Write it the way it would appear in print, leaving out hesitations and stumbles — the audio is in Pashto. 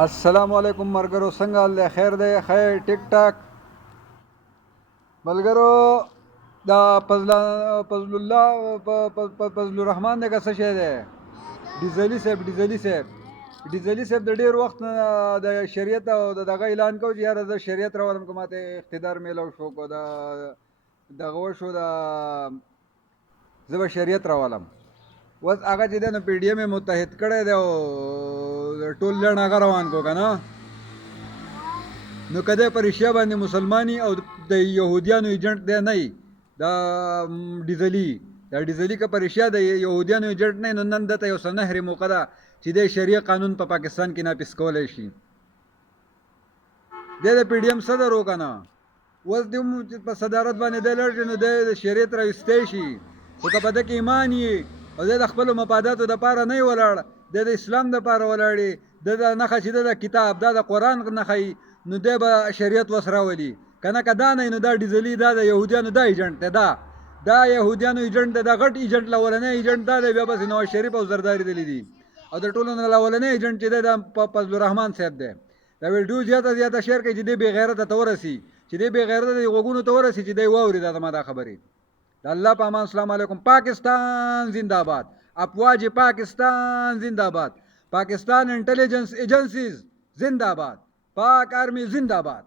السلام علیکم مرګرو، څنګه حال دی؟ خیر دی؟ خیر ټیک ټاک ملګرو. دا فضل الرحمن دی که څه شی دی؟ ډیزلي صاحب د ډېر وخت نه د شریعت او دغه اعلان کو چې یاره زه شریعت راولم، که ماته اقتدار میلو شو، که دغه وشو زه به شریعت راولم. اوس هغه چې دی نو پی ډي ایم یې متحد کړی دی او ټول لړ هغه روان کو که نه. نو که دی په رښتیا باندې مسلماني او د یهودیانو ایجنټ دی نه وي، دا ډیزلي که په رښتیا د یهودیانو ایجنټ نه وي، نو نن دته یو سنهرې موقع ده چې دی شریع قانون په پاکستان کې نافظ کولی شي. دی د پی ډي ایم صدر و که نه. اوس دی په صدارت باندې دی لړ شي، نو دی د شریعت راویستی شي. خو که په ده کې ایمان وي او دی د خپلو مفاداتو دپاره نه وي ولاړ، دی د اسلام دپاره ولاړ وي، د نښه چې د کتاب دا د قرآن نښه وي، نو دی به شریعت وس راولي. که نه که دا نه نو دا ډیزلي دا د یهودیانو دا ایجنټ دی. دا یهودیانو ایجنټ دی. دا غټ ایجنټ لولنی ایجنټ دا دی. بیا بس نواز شریف او زرداري دلی دي. او د ټولو نه لولنی ایجنټ چې دی دا فضل الرحمن صاحب دی. دا ویډیو زیاته شیر کوي چې دی بې غیرته ته ورسي، چې دی بې غیرته د غوږونو ته ورسي، چې دی واوري دا زما دا خبرې. د الله په امان. السلام علیکم. پاکستان زنده باد. افواج پاکستان زنده باد. پاکستان انٹیلیجنس ایجنسیز زنده باد. پاک آرمی زنده باد.